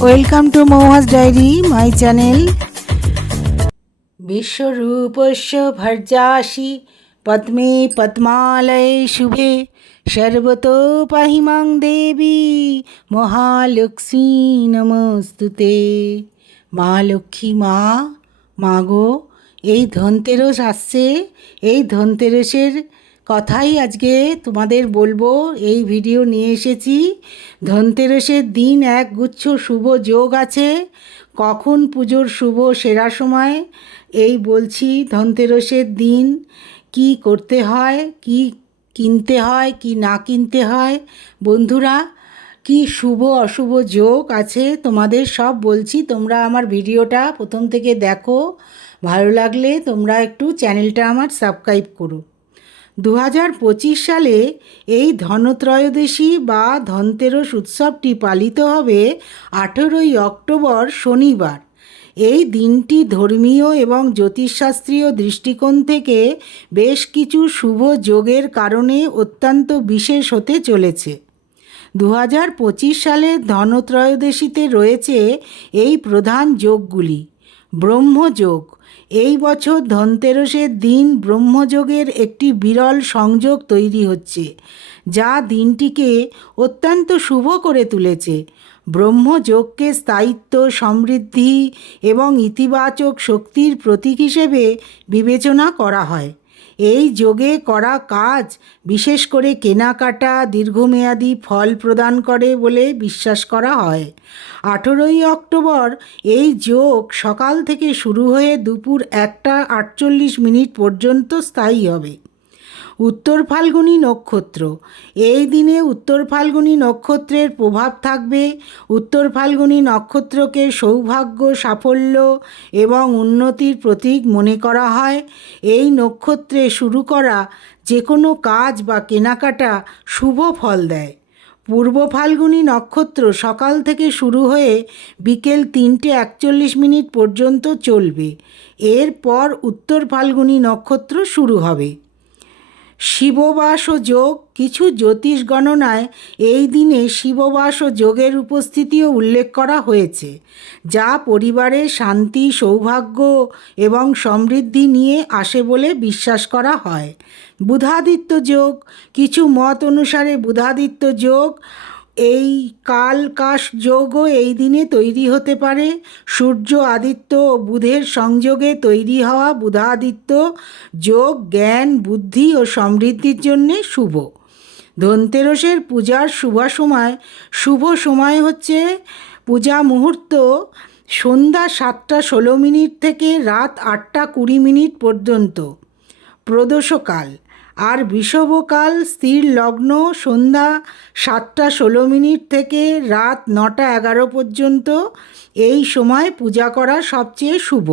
Welcome to Mouhas diary my channel বিশ্বরূপস্য ভর্যাসি পদ্মে পদ্মালয়ে শুভে সর্বতো পাহি মাং দেবী মহালক্ষ্মী নমস্তুতে মা লক্ষ্মী মা মা গো এই ধনতেরস আসছে, এই ধনতেরসের কথাই আজকে তোমাদের বলব, এই ভিডিও নিয়ে এসেছি। ধনতেরসের দিন এক গুচ্ছ শুভ যোগ আছে, কখন পুজোর শুভ সেরা সময়? এই বলছি, ধনতেরসের দিন কি করতে হয়, কি কিনতে হয়, কি না কিনতে হয়? বন্ধুরা, কি শুভ অশুভ যোগ আছে তোমাদের সব বলছি, তোমরা আমার ভিডিওটা প্রথম থেকে দেখো। ভালো লাগলে তোমরা একটু চ্যানেলটা আমার সাবস্ক্রাইব করো। দু হাজার পঁচিশ সালে এই ধনত্রয়োদশী বা ধনতেরস উৎসবটি পালিত হবে আঠেরোই অক্টোবর শনিবার। এই দিনটি ধর্মীয় এবং জ্যোতিষশাস্ত্রীয় দৃষ্টিকোণ থেকে বেশ কিছু শুভ যোগের কারণে অত্যন্ত বিশেষ হতে চলেছে। দু হাজার সালের ধনত্রয়োদশীতে রয়েছে এই প্রধান যোগগুলি, ব্রহ্মযোগ। এই বছর ধনতেরসের দিন ব্রহ্মযোগের একটি বিরল সংযোগ তৈরি হচ্ছে, যা দিনটিকে অত্যন্ত শুভ করে তুলেছে। ব্রহ্মযোগকে স্থায়িত্ব, সমৃদ্ধি এবং ইতিবাচক শক্তির প্রতীক হিসেবে বিবেচনা করা হয়। এই যোগে করা কাজ বিশেষ করে কেনাকাটা দীর্ঘমেয়াদী ফল প্রদান করে বলে বিশ্বাস করা হয়। আঠেরোই অক্টোবর এই যোগ সকাল থেকে শুরু হয়ে দুপুর একটা আটচল্লিশ মিনিট পর্যন্ত স্থায়ী হবে। উত্তর ফাল্গুনী নক্ষত্র। এই দিনে উত্তর ফাল্গুনী নক্ষত্রের প্রভাব থাকবে। উত্তর ফাল্গুনী নক্ষত্রকে সৌভাগ্য, সাফল্য এবং উন্নতির প্রতীক মনে করা হয়। এই নক্ষত্রে শুরু করা যে কোনো কাজ বা কেনাকাটা শুভ ফল দেয়। পূর্ব ফাল্গুনী নক্ষত্র সকাল থেকে শুরু হয়ে বিকেল তিনটে একচল্লিশ মিনিট পর্যন্ত চলবে। এরপর উত্তর ফাল্গুনী নক্ষত্র শুরু হবে। শিববাস ও যোগ কিছু জ্যোতিষ গণনায় এই দিনে শিববাস ও যোগের উপস্থিতিও উল্লেখ করা হয়েছে, যা পরিবারে শান্তি, সৌভাগ্য এবং সমৃদ্ধি নিয়ে আসে বলে বিশ্বাস করা হয়। বুধাদিত্য যোগ, কিছু মত অনুসারে বুধাদিত্য যোগ এই কালকাশ যোগও এই দিনে তৈরি হতে পারে। সূর্য আদিত্য ও বুধের সংযোগে তৈরি হওয়া বুধাদিত্য যোগ জ্ঞান, বুদ্ধি ও সমৃদ্ধির জন্যে শুভ। ধনতেরসের পূজার শুভ সময় শুভ সময় হচ্ছে পূজা মুহূর্ত সন্ধ্যা সাতটা ষোলো মিনিট থেকে রাত আটটা কুড়ি মিনিট পর্যন্ত। প্রদোষকাল আর বিষবকাল স্থির লগ্ন সন্ধ্যা সাতটা ষোলো মিনিট থেকে রাত নটা এগারো পর্যন্ত এই সময় পূজা করা সবচেয়ে শুভ।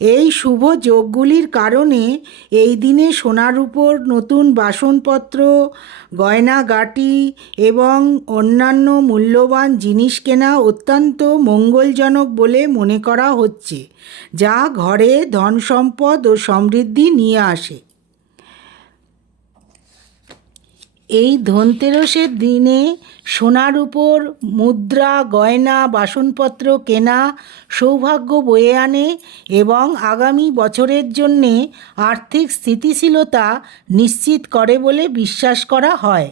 এই শুভ যোগগুলির কারণে এই দিনে সোনার উপর নতুন বাসনপত্র, গয়নাগাটি এবং অন্যান্য মূল্যবান জিনিস কেনা অত্যন্ত মঙ্গলজনক বলে মনে করা হচ্ছে, যা ঘরে ধন সম্পদ ও সমৃদ্ধি নিয়ে আসে। এই ধনতেরসের দিনে সোনার উপর মুদ্রা, গয়না, বাসনপত্র কেনা সৌভাগ্য বয়ে আনে এবং আগামী বছরের জন্যে আর্থিক স্থিতিশীলতা নিশ্চিত করে বলে বিশ্বাস করা হয়।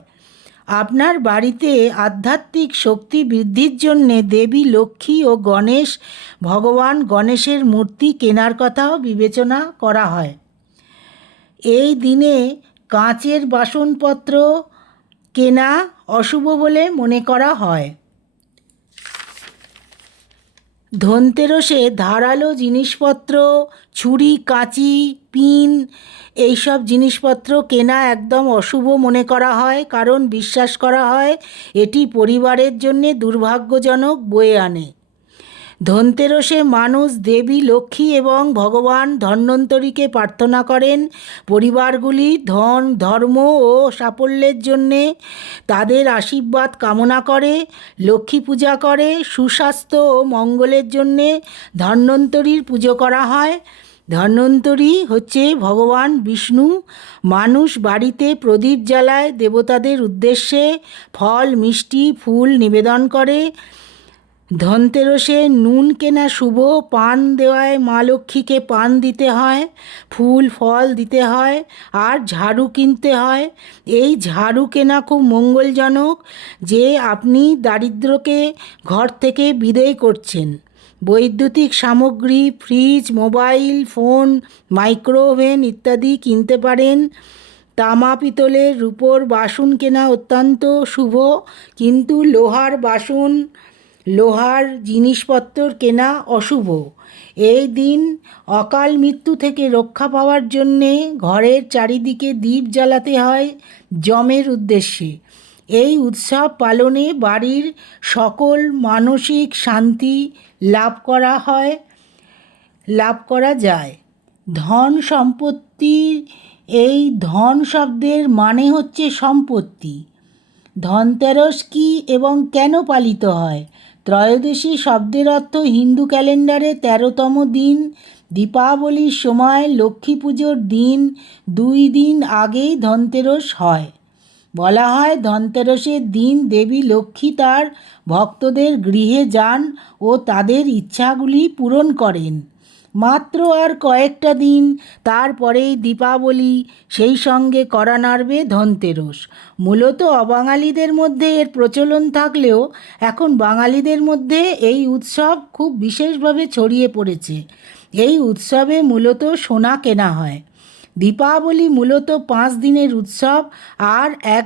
আপনার বাড়িতে আধ্যাত্মিক শক্তি বৃদ্ধির জন্যে দেবী লক্ষ্মী ও গণেশ, ভগবান গণেশের মূর্তি কেনার কথাও বিবেচনা করা হয়। এই দিনে কাঁচের বাসনপত্র কেনা অশুভ বলে মনে করা হয়। ধনতেরসে ধারালো জিনিসপত্র, ছুরি, কাঁচি, পিন, এইসব জিনিসপত্র কেনা একদম অশুভ মনে করা হয়, কারণ বিশ্বাস করা হয় এটি পরিবারের জন্যে দুর্ভাগ্যজনক বয়ে আনে। ধনতেরসে মানুষ, দেবী, লক্ষ্মী এবং ভগবান ধন্বন্তরীকে প্রার্থনা করেন। পরিবারগুলি ধন, ধর্ম ও সাফল্যের জন্যে তাদের আশীর্বাদ কামনা করে, লক্ষ্মী পূজা করে, সুস্বাস্থ্য ও মঙ্গলের জন্যে ধন্বন্তরীর পুজো করা হয়। ধন্বন্তরী হচ্ছে ভগবান বিষ্ণু। মানুষ বাড়িতে প্রদীপ জ্বালায়, দেবতাদের উদ্দেশ্যে ফল, মিষ্টি, ফুল নিবেদন করে। ধনতেরসে নুন কেনা শুভ, পান দেওয়ায় মা লক্ষ্মীকে পান দিতে হয়, ফুল, ফল দিতে হয়, আর ঝাড়ু কিনতে হয়। এই ঝাড়ু কেনা খুব মঙ্গলজনক, যে আপনি দারিদ্রকে ঘর থেকে বিদেয় করছেন। বৈদ্যুতিক সামগ্রী, ফ্রিজ, মোবাইল, ফোন, মাইক্রোওভেন ইত্যাদি কিনতে পারেন। তামা পিতলের রূপোর বাসন কেনা অত্যন্ত শুভ, কিন্তু লোহার বাসন লোহার জিনিসপত্র কেনা অশুভ। এই দিন অকাল মৃত্যু থেকে রক্ষা পাওয়ার জন্যে ঘরের চারিদিকে দ্বীপ জ্বালাতে হয় জমের উদ্দেশ্যে। এই উৎসব পালনে বাড়ির সকল মানসিক শান্তি লাভ করা হয়, লাভ করা যায়। ধন সম্পত্তির এই ধন শব্দের মানে হচ্ছে সম্পত্তি। ধনতেরস কি এবং কেন পালিত হয়? ত্রয়োদশী শব্দের অর্থ হিন্দু ক্যালেন্ডারে তেরোতম দিন, দীপাবলির সময় লক্ষ্মী পুজোর দিন, দুই দিন আগেই ধনতেরস হয়। বলা হয় ধনতেরসের দিন দেবী লক্ষ্মী তার ভক্তদের গৃহে যান ও তাদের ইচ্ছাগুলি পূরণ করেন। মাত্র আর কয়েকটা দিন। তারপরেই দীপাবলি, সেই সঙ্গে করা নাড়বে ধনতেরস। মূলত অবাঙালিদের মধ্যে এর প্রচলন থাকলেও এখন বাঙালিদের মধ্যে এই উৎসব খুব বিশেষভাবে ছড়িয়ে পড়েছে। এই উৎসবে মূলত সোনা কেনা হয়। দীপাবলি মূলত পাঁচ দিনের উৎসব, আর এক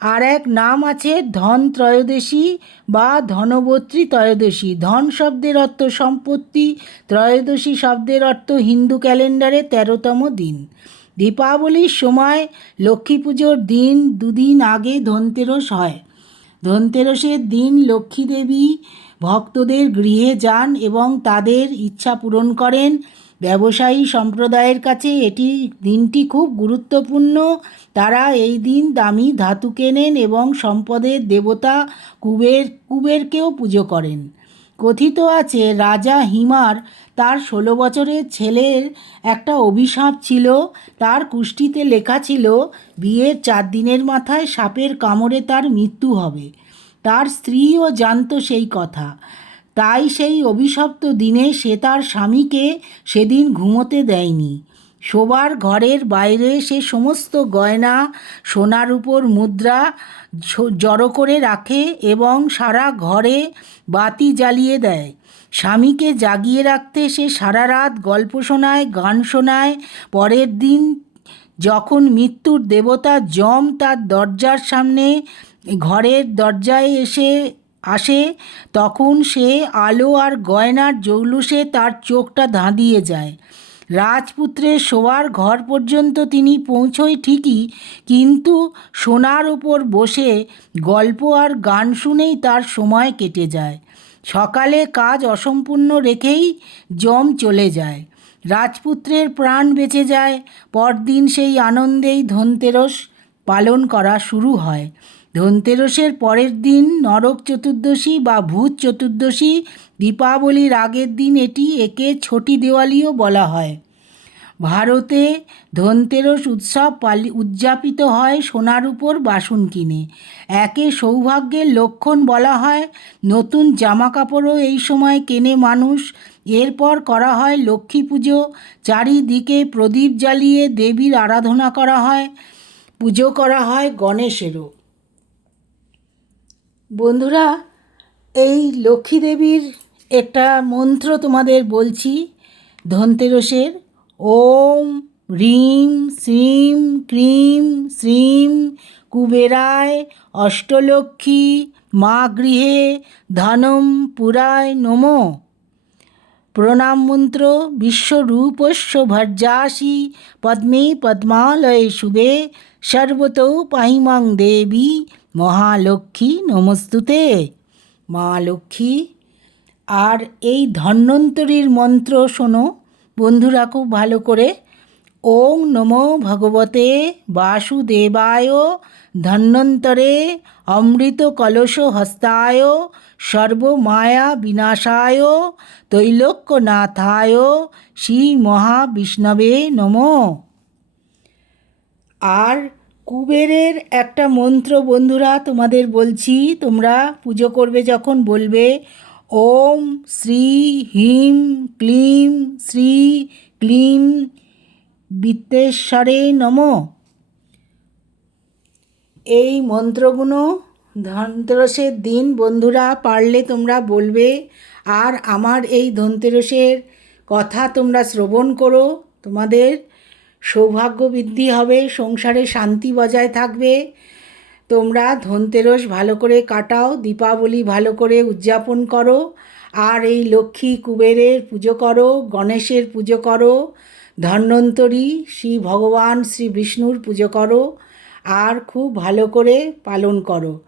আর এক নাম আছে ধন ত্রয়োদশী বা ধনবত্রী ত্রয়োদশী। ধন শব্দের অর্থ সম্পত্তি, ত্রয়োদশী শব্দের অর্থ হিন্দু ক্যালেন্ডারে তেরোতম দিন। দীপাবলির সময় লক্ষ্মী পুজোর দিন দুদিন আগে ধনতেরস হয়। ধনতেরসের দিন লক্ষ্মী দেবী ভক্তদের গৃহে যান এবং তাদের ইচ্ছা পূরণ করেন। ব্যবসায়ী সম্প্রদায়ের কাছে এটি দিনটি খুব গুরুত্বপূর্ণ। তারা এই দিন দামি ধাতু কেনেন এবং সম্পদের দেবতা কুবের, কুবেরকেও পুজো করেন। কথিত আছে, রাজা হিমার তার ষোলো বছরের ছেলের একটা অভিশাপ ছিল। তার কুষ্টিতে লেখা ছিল, বিয়ের চার দিনের মাথায় সাপের কামড়ে তার মৃত্যু হবে। তার স্ত্রীও জানতো সেই কথা। তাই সেই অভিশপ্ত দিনে সে তার স্বামীকে সেদিন ঘুমোতে দেয়নি। শোবার ঘরের বাইরে সে সমস্ত গয়না, সোনার উপর মুদ্রা জড়ো করে রাখে এবং সারা ঘরে বাতি জ্বালিয়ে দেয়। স্বামীকে জাগিয়ে রাখতে সে সারা রাত গল্প শোনায়, গান শোনায়। পরের দিন যখন মৃত্যুর দেবতা যম তার দরজার সামনে ঘরের দরজায় এসে আসে, তখন সে আলো আর গয়নার জৌলুসে তার চোখটা ধাঁধিয়ে যায়। রাজপুত্রের শোয়ার ঘর পর্যন্ত তিনি পৌঁছয় ঠিকই, কিন্তু সোনার উপর বসে গল্প আর গান শুনেই তার সময় কেটে যায়। সকালে কাজ অসম্পূর্ণ রেখেই জম চলে যায়। রাজপুত্রের প্রাণ বেঁচে যায়। পরদিন সেই আনন্দেই ধনতেরস পালন করা শুরু হয়। ধনতেরসের পরের দিন নরক চতুর্দশী বা ভূত চতুর্দশী, দীপাবলির আগের দিন এটি একে ছোটি দেওয়ালিও বলা হয়। ভারতে ধনতেরস উৎসব পালি উদযাপিত হয় সোনার উপর বাসন কিনে। একে সৌভাগ্যের লক্ষণ বলা হয়। নতুন জামা কাপড়ও এই সময় কেনে মানুষ। এরপর করা হয় লক্ষ্মী পুজো। চারিদিকে প্রদীপ জ্বালিয়ে দেবীর আরাধনা করা হয়। পুজো করা হয় গণেশেরও। বন্ধুরা, এই লক্ষ্মী দেবীর একটা মন্ত্র তোমাদের বলছি, ধনতেরসের। ওম হ্রিম শ্রীম ক্রিম শ্রীম কুবেরায় অষ্টলক্ষ্মী মা গৃহে ধনম পুরায় নমো। প্রণাম মন্ত্র বিশ্বরূপস্য ভর্যাসি পদ্মে পদ্মালয়ে শুভে। সর্বতৌ পাহিমাং দেবী মহালক্ষ্মী, নমস্তুতে। মা লক্ষ্মী আর এই ধন্বন্তরীর মন্ত্র শোনো। বন্ধুরা, খুব ভালো করে। ওং নমো ভগবতে বাসুদেবায় ধন্বন্তরে অমৃত কলস হস্তায় সর্বমায়া বিনাশায় তৈলোক্যনাথায় শ্রী মহাবিষ্ণবে নম। আর কুবেরের একটা মন্ত্র বন্ধুরা তোমাদের বলছি, তোমরা পুজো করবে যখন বলবে, ওম শ্রী হিম ক্লিম শ্রী ক্লিম বিত্তেশ্বরে নম। এই মন্ত্রগুলো ধনতেরসের দিন বন্ধুরা পারলে তোমরা বলবে, আর আমার এই ধনতেরসের কথা তোমরা শ্রবণ করো, তোমাদের সৌভাগ্য বৃদ্ধি হবে, সংসারে শান্তি বজায় থাকবে। তোমরা ধনতেরস ভালো করে কাটাও, দীপাবলি ভালো করে উদযাপন করো, আর এই লক্ষ্মী কুবেরের পুজো করো, গণেশের পুজো করো, ধন্বন্তরী, শ্রী ভগবান শ্রী বিষ্ণুর পুজো করো, আর খুব ভালো করে পালন করো।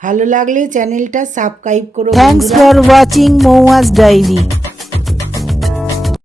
ভালো লাগলে চ্যানেলটা সাবস্ক্রাইব করো Thanks for watching Moa's Diary.